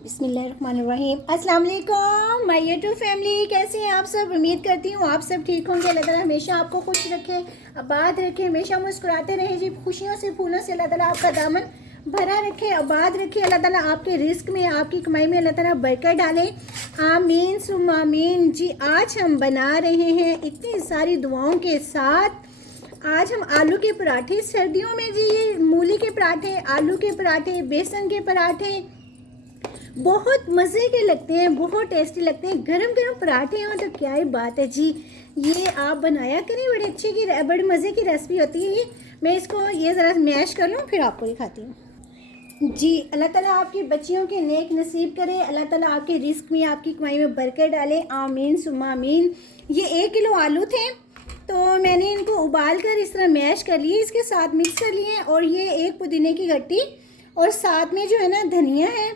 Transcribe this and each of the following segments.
बिस्मिल्लाहिर्रहमानिर्रहीम। अस्सलाम वालेकुम माय यूट्यूब फैमिली, कैसे हैं आप सब। उम्मीद करती हूँ आप सब ठीक होंगे। अल्लाह ताला हमेशा आपको खुश रखे, आबाद रखे, हमेशा मुस्कुराते रहें जी। खुशियों से फूलों से अल्लाह ताला आपका दामन भरा रखे, आबाद रखे। अल्लाह ताला आपके रिस्क में, आपकी कमाई में अल्लाह ताला बरकत डाले। आमीन सुम्मा आमीन जी। आज हम बना रहे हैं इतनी सारी दुआओं के साथ, आज हम आलू के पराठे, सर्दियों में जी ये मूली के पराठे, आलू के पराठे, बेसन के पराठे बहुत मज़े के लगते हैं, बहुत टेस्टी लगते हैं। गरम गरम पराठे हों तो क्या ही बात है जी। ये आप बनाया करें, बड़ी अच्छी की बड़ी मज़े की रेसिपी होती है ये। मैं इसको ये ज़रा मैश कर लूँ फिर आपको दिखाती हूँ जी। अल्लाह ताला आपकी बच्चियों के नेक नसीब करे, अल्लाह ताला आपके रिस्क में, आपकी कमाई में बरकत डाले। आमीन सुम्मा आमीन। ये 1 किलो आलू थे तो मैंने इनको उबाल कर इस तरह मैश कर लिए, इसके साथ मिक्स कर लिए। और ये 1 पुदीने की गट्टी और साथ में जो है ना धनिया है,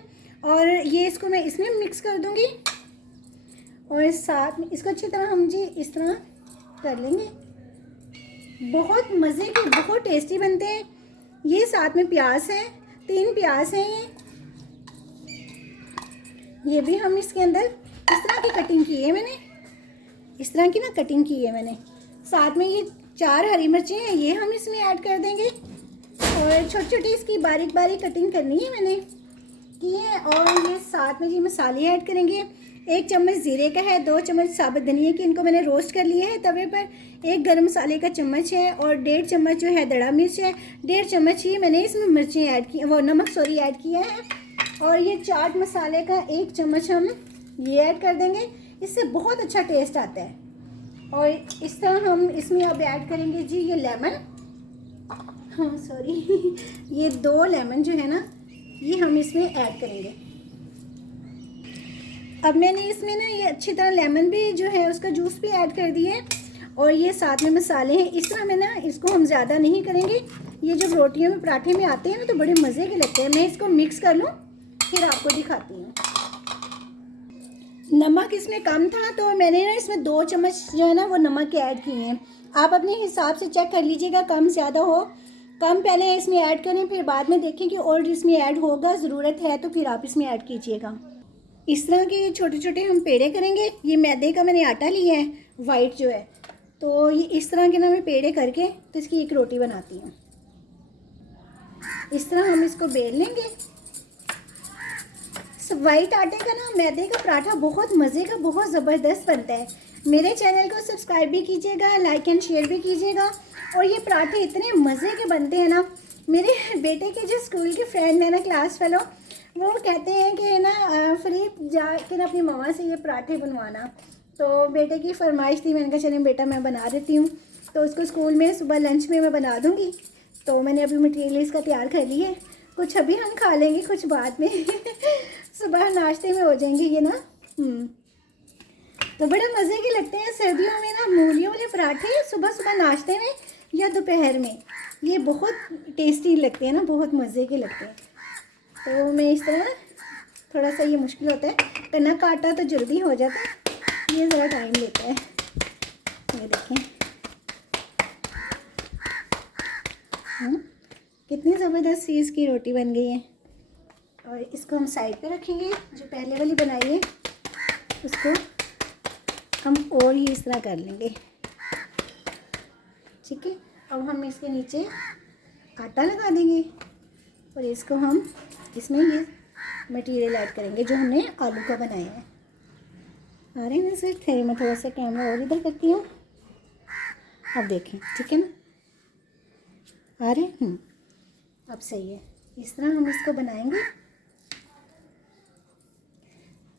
और ये इसको मैं इसमें मिक्स कर दूंगी। और साथ में इसको अच्छी तरह हम जी इस तरह कर लेंगे। बहुत मज़े के, बहुत टेस्टी बनते हैं ये। साथ में प्याज है, 3 प्याज हैं ये भी हम इसके अंदर इस तरह की कटिंग की है मैंने, इस तरह की ना कटिंग की है मैंने। साथ में ये 4 हरी मिर्चें हैं, ये हम इसमें ऐड कर देंगे। और छोटी छोटी इसकी बारीक बारीक कटिंग करनी है मैंने की है। और ये साथ में जी मसाले ऐड करेंगे। 1 चम्मच ज़ीरे का है, 2 चम्मच साबुत धनिया की, इनको मैंने रोस्ट कर लिया है तवे पर। 1 गरम मसाले का चम्मच है और 1.5 चम्मच जो है दड़ा मिर्च है। 1.5 चम्मच ही मैंने इसमें मिर्चें ऐड की, वो नमक सॉरी ऐड किया है। और ये चाट मसाले का 1 चम्मच हम ये ऐड कर देंगे, इससे बहुत अच्छा टेस्ट आता है। और इस तरह हम इसमें अब ऐड करेंगे जी ये लेमन, हाँ सॉरी ये 2 लेमन जो है ना ये हम इसमें ऐड करेंगे। अब मैंने इसमें ना ये अच्छी तरह लेमन भी जो है उसका जूस भी ऐड कर दिया है। और ये साथ में मसाले हैं। इस तरह में ना इसको हम ज़्यादा नहीं करेंगे, ये जब रोटियों में पराठे में आते हैं ना तो बड़े मज़े के लगते हैं। मैं इसको मिक्स कर लूँ फिर आपको दिखाती हूँ। नमक इसमें कम था तो मैंने ना इसमें 2 चम्मच जो है ना वो नमक के ऐड किए हैं। आप अपने हिसाब से चेक कर लीजिएगा, कम ज़्यादा हो। कम पहले इसमें ऐड करें, फिर बाद में देखें कि और इसमें ऐड होगा, ज़रूरत है तो फिर आप इसमें ऐड कीजिएगा। इस तरह के छोटे छोटे हम पेड़े करेंगे। ये मैदे का मैंने आटा लिया है वाइट जो है, तो ये इस तरह के ना मैं पेड़े करके तो इसकी एक रोटी बनाती हूँ। इस तरह हम इसको बेल लेंगे। वाइट आटे का ना मैदे का पराठा बहुत मज़े का, बहुत ज़बरदस्त बनता है। मेरे चैनल को सब्सक्राइब भी कीजिएगा, लाइक एंड शेयर भी कीजिएगा। और ये पराठे इतने मज़े के बनते हैं ना। मेरे बेटे के जो स्कूल के फ्रेंड है ना, क्लास फेलो, वो कहते हैं कि ना फरीद जाकर अपनी मम्मा से ये पराठे बनवाना। तो बेटे की फरमाइश थी, मैंने कहा चलें बेटा मैं बना देती हूँ। तो उसको स्कूल में सुबह लंच में मैं बना दूँगी। तो मैंने अभी मटेरियल इसका तैयार कर लिया है। कुछ अभी हम खा लेंगे, कुछ बाद में सुबह नाश्ते में हो जाएंगे ये ना। तो बड़े मज़े के लगते हैं सर्दियों में ना मूलियों वाले पराठे, सुबह सुबह नाश्ते में या दोपहर में। ये बहुत टेस्टी लगते हैं ना, बहुत मज़े के लगते हैं। तो मैं इस तरह, थोड़ा सा ये मुश्किल होता है करना, काटा तो जल्दी हो जाता है, ये ज़रा टाइम लेता है। ये देखें कितनी ज़बरदस्त सी इसकी रोटी बन गई है। और इसको हम साइड पे रखेंगे। जो पहले वाली बनाई है उसको हम और ही इस तरह कर लेंगे, ठीक है। अब हम इसके नीचे आटा लगा देंगे और इसको हम इसमें ये मटेरियल ऐड करेंगे जो हमने आलू का बनाया है। आ रहे हैं ना सर, थे मैं थोड़ा सा कैमरा और इधर करती हूँ, अब देखें ठीक है ना, आ रहे हैं। अब सही है। इस तरह हम इसको बनाएंगे।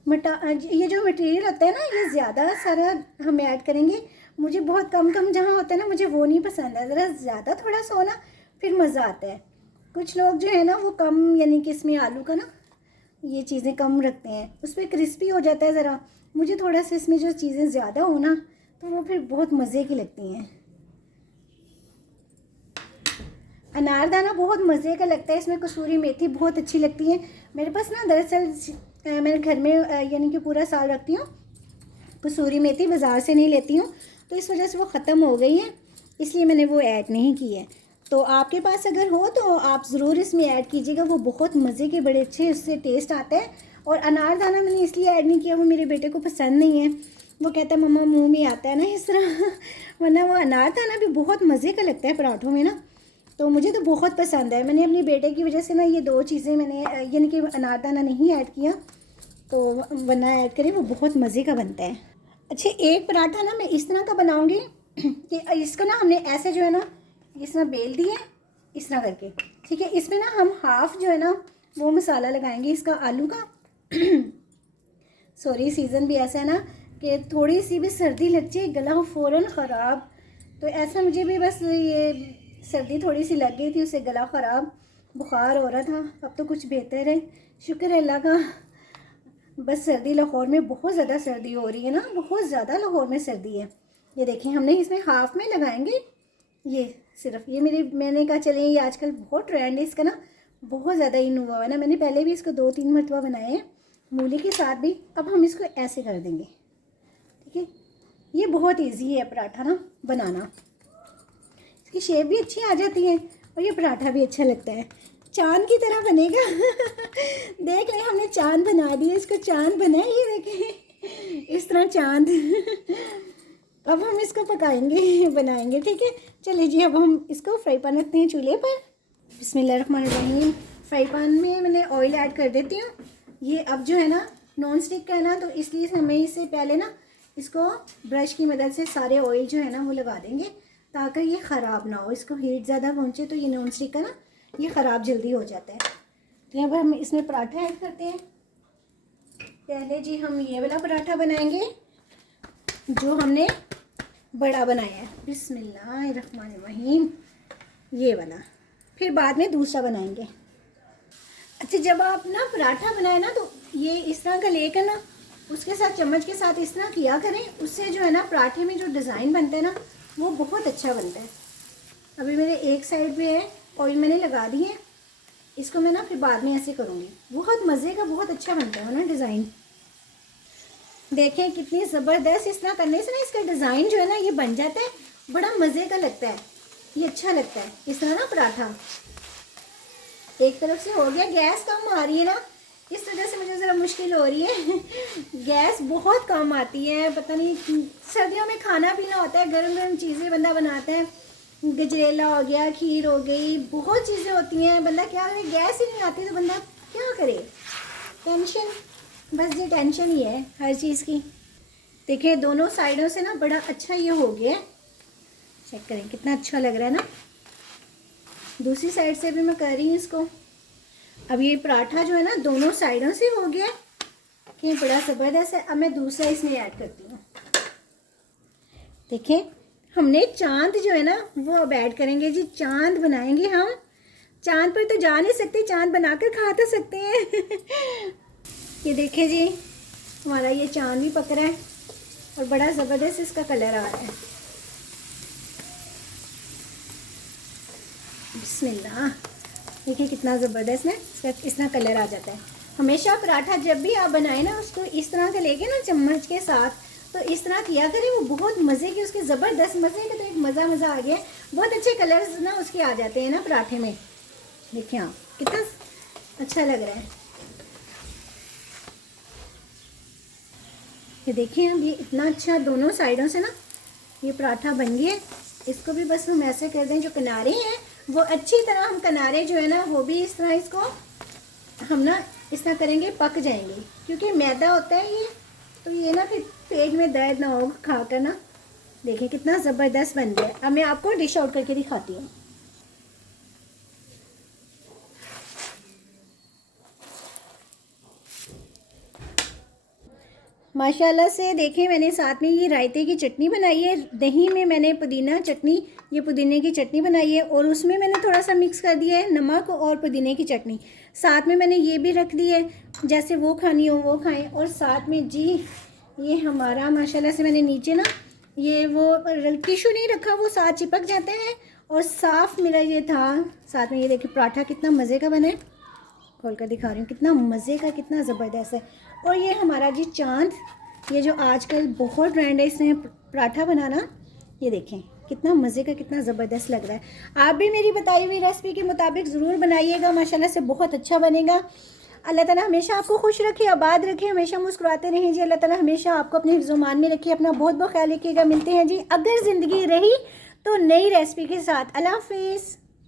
ये जो मटेरियल होता है ना ये ज़्यादा सारा हम ऐड करेंगे। मुझे बहुत कम कम जहाँ होता है ना मुझे वो नहीं पसंद है, ज़रा ज़्यादा थोड़ा सा होना फिर मज़ा आता है। कुछ लोग जो है ना वो कम, यानी कि इसमें आलू का ना ये चीज़ें कम रखते हैं, उस पर क्रिस्पी हो जाता है ज़रा। मुझे थोड़ा सा इसमें जो चीज़ें ज़्यादा हो ना तो वो फिर बहुत मज़े की लगती हैं। अनारदाना बहुत मज़े का लगता है, इसमें कसूरी मेथी बहुत अच्छी लगती है। मेरे पास ना दरअसल मैं घर में यानी कि पूरा साल रखती हूँ, कसूरी मेथी बाज़ार से नहीं लेती हूँ, तो इस वजह से वो ख़त्म हो गई है, इसलिए मैंने वो ऐड नहीं की है। तो आपके पास अगर हो तो आप ज़रूर इसमें ऐड कीजिएगा, वो बहुत मज़े के, बड़े अच्छे उससे टेस्ट आता है। और अनारदाना मैंने इसलिए ऐड नहीं किया, वो मेरे बेटे को पसंद नहीं है, वो कहता है मम्मा मुंह में आता है ना इस तरह वरना वो अनारदाना भी बहुत मज़े का लगता है पराठों में ना, तो मुझे तो बहुत पसंद है। मैंने अपने बेटे की वजह से ना ये 2 चीज़ें मैंने यानी कि अनारदाना नहीं ऐड किया, तो वरना ऐड करें वो बहुत मज़े का बनता है। अच्छा, एक पराठा ना मैं इस तरह का बनाऊँगी कि इसको ना हमने ऐसे जो है ना इस तरह बेल दिए इस तरह करके, ठीक है। इसमें ना हम हाफ़ जो है ना वो मसाला लगाएंगे इसका आलू का सॉरी, सीज़न भी ऐसा है ना कि थोड़ी सी भी सर्दी लग जाए गला फ़ौरन ख़राब, तो ऐसा मुझे भी बस ये सर्दी थोड़ी सी लग गई थी, उससे गला ख़राब बुखार हो रहा था। अब तो कुछ बेहतर है, शुक्र है अल्लाह का। बस सर्दी लाहौर में बहुत ज़्यादा सर्दी हो रही है ना, बहुत ज़्यादा लाहौर में सर्दी है। ये देखें, हमने इसमें हाफ़ में लगाएंगे ये सिर्फ, ये मैंने कहा चले ये आजकल बहुत ट्रेंड है इसका ना, बहुत ज़्यादा इन हुआ है ना। मैंने पहले भी इसको 2-3 मरतबा बनाए हैं मूली के साथ भी। अब हम इसको ऐसे कर देंगे, ठीक है। ये बहुत इजी है पराठा ना बनाना, इसकी शेप भी अच्छी आ जाती है और ये पराठा भी अच्छा लगता है, चांद की तरह बनेगा देख लें, हमने चांद बना दिया, इसको चांद बना है, ये देखें इस तरह चांद अब हम इसको पकाएंगे बनाएंगे, ठीक है। चलिए जी, अब हम इसको फ्राई पैन रखते हैं चूल्हे पर। बिस्मिल्लाहिर्रहमानिर्रहीम। फ्राई पैन में मैंने ऑयल ऐड कर देती हूँ। ये अब जो है ना नॉन स्टिक का है ना, तो इसलिए हमें इससे पहले ना इसको ब्रश की मदद से सारे ऑयल जो है ना वो लगा देंगे ताकि ये ख़राब ना हो, इसको हीट ज़्यादा पहुँचे तो ये नॉन स्टिक का ना ये ख़राब जल्दी हो जाता है। तो यहाँ पर हम इसमें पराठा ऐड करते हैं। पहले जी हम ये वाला पराठा बनाएंगे जो हमने बड़ा बनाया है, बिस्मिल्लाहिर्रहमानिर्रहीम, ये वाला, फिर बाद में दूसरा बनाएंगे। अच्छा, जब आप ना पराठा बनाए ना तो ये इस तरह का लेकर ना उसके साथ चम्मच के साथ इस तरह किया करें, उससे जो है ना पराठे में जो डिज़ाइन बनता है ना वो बहुत अच्छा बनता है। अभी मेरे एक साइड पे है, ऑयल मैंने लगा दी है, इसको मैं ना फिर बाद में ऐसे करूँगी, बहुत मज़े का बहुत अच्छा बनता है ना डिज़ाइन। देखें कितनी ज़बरदस्त, इस तरह करने से ना इसका डिज़ाइन जो है ना ये बन जाता है, बड़ा मज़े का लगता है, ये अच्छा लगता है इस तरह ना पराठा। एक तरफ से हो गया, गैस कम आ रही है ना, इस वजह से मुझे ज़रा मुश्किल हो रही है गैस बहुत कम आती है, पता नहीं, सर्दियों में खाना पीना होता है, गर्म गर्म चीज़ें बंदा बनाता है, गजरेला हो गया, खीर हो गई, बहुत चीज़ें होती हैं, बंदा क्या करे, गैस ही नहीं आती तो बंदा क्या करे, टेंशन, बस ये टेंशन ही है हर चीज़ की। देखिए दोनों साइडों से ना बड़ा अच्छा ये हो गया, चेक करें कितना अच्छा लग रहा है ना। दूसरी साइड से भी मैं कर रही हूँ इसको। अब ये पराठा जो है ना दोनों साइडों से हो गया कि बड़ा ज़बरदस्त है। अब मैं दूसरा इसमें ऐड करती हूँ। देखिए हमने चांद जो है ना वो अब ऐड करेंगे जी, चांद बनाएंगे हम। चांद पर तो जा नहीं सकते, चांद बनाकर खा तो सकते हैं ये देखिए जी, हमारा ये चांद भी पक रहा है और बड़ा ज़बरदस्त इसका कलर आ रहा है। बिस्मिल्लाह, देखिए कितना ज़बरदस्त ना इसका इतना कलर आ जाता है। हमेशा पराठा जब भी आप बनाए ना उसको इस तरह का लेके ना चम्मच के साथ, तो इस तरह किया करें, वो बहुत मज़े की, उसके ज़बरदस्त मज़े का तो एक मज़ा आ गया। बहुत अच्छे कलर्स ना उसके आ जाते हैं ना पराठे में। देखिए आप कितना अच्छा लग रहा है। ये देखिए अब ये इतना अच्छा दोनों साइडों से ना ये पराठा बन गया। इसको भी बस हम ऐसे कर दें, जो किनारे हैं वो अच्छी तरह हम किनारे जो है ना वो भी इस तरह इसको हम ना इस तरह करेंगे, पक जाएंगे, क्योंकि मैदा होता है ये, तो ये ना फिर पेट में दर्द ना हो खाकर ना। देखिए कितना ज़बरदस्त बन गया। अब मैं आपको डिश आउट करके दिखाती हूँ। माशाल्लाह से देखिए मैंने साथ में ये रायते की चटनी बनाई है, दही में मैंने पुदीना चटनी, ये पुदीने की चटनी बनाई है और उसमें मैंने थोड़ा सा मिक्स कर दिया है नमक और पुदीने की चटनी। साथ में मैंने ये भी रख दी है, जैसे वो खानी हो वो खाएं। और साथ में जी ये हमारा माशाल्लाह से मैंने नीचे ना ये वो टिशू नहीं रखा, वो साथ चिपक जाते हैं, और साफ़ मेरा ये था। साथ में ये देखिए पराठा कितना मज़े का बना है, खोल कर दिखा रही हूँ, कितना मज़े का, कितना ज़बरदस्त है। और ये हमारा जी चांद, ये जो आजकल बहुत ट्रेंड है इसमें पराठा बनाना, ये देखें कितना मज़े का, कितना ज़बरदस्त लग रहा है। आप भी मेरी बताई हुई रेसिपी के मुताबिक ज़रूर बनाइएगा, माशाल्लाह से बहुत अच्छा बनेगा। अल्लाह ताला हमेशा आपको खुश रखे, आबाद रखे, हमेशा मुस्कुराते रहें जी। अल्लाह ताला हमेशा आपको अपने हिफ्ज़-ओ-मान में रखे। अपना बहुत बहुत ख्याल रखिएगा। मिलते हैं जी अगर ज़िंदगी रही तो नई रेसिपी के साथ। अल्लाह हाफ़िज़।